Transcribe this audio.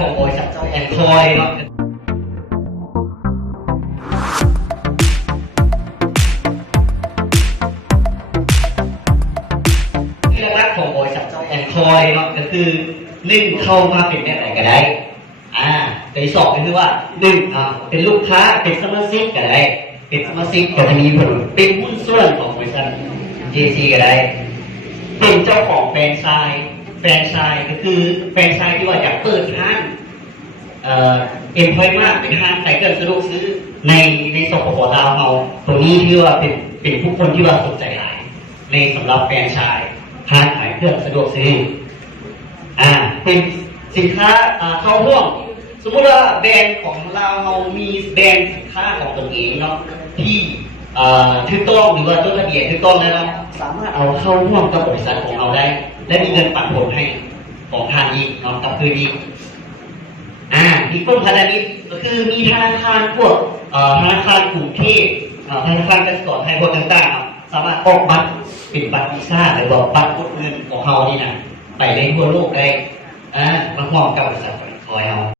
ของบริษัทเจ้าแอนคอยเนาะเอกลักษณ์ของบริษัทเจ้าแอนคอยเนาะก็คือ1เข้ามาเป็นแบบไหนก็ได้ในสองก็คือว่า1เป็นลูกค้าเป็นสมาชิกก็ได้เป็นสมาชิกก็จะมีผลเป็นหุ้นส่วนของบริษัท JC ก็ได้เป็นเจ้าของแฟรนไชส์ก็คือแฟรนไชส์ที่ว่าอยากเปิดร้านเอ็มพอยต์มากเป็นห้างไซเคิลสะดวกซื้อในสปป.ลาวเราตรงนี้ที่ว่าเป็นผู้คนที่ว่าสนใจหลายในสำหรับแฟรนไชส์ห้างขายเครื่องสะดวกซื้อเป็นสินค้าเข้าร่วมสมมุติว่าแบรนด์ของเรามีแบรนด์สินค้าของตนเองเนาะที่ถูกต้องหรือว่าต้นทะเบียนถูกต้องแล้วสามารถเอาเข้าร่วมกับบริษัทของเราได้และมีเงินปันผลให้ของทางอีกเนาะกับคืนอีกอีกต้นพันธมิตรก็คือมีธนาคารพวกธนาคารกรุงเทพธนาคารกสิกรไทยพวกต่างๆสามารถออกบัตรเป็นบัตรวีซ่าหรือว่าบัตรกดเงินของเรานี่นะไปได้ทั่วโลกได้มาพร้อมกับบริษัทคอยเรา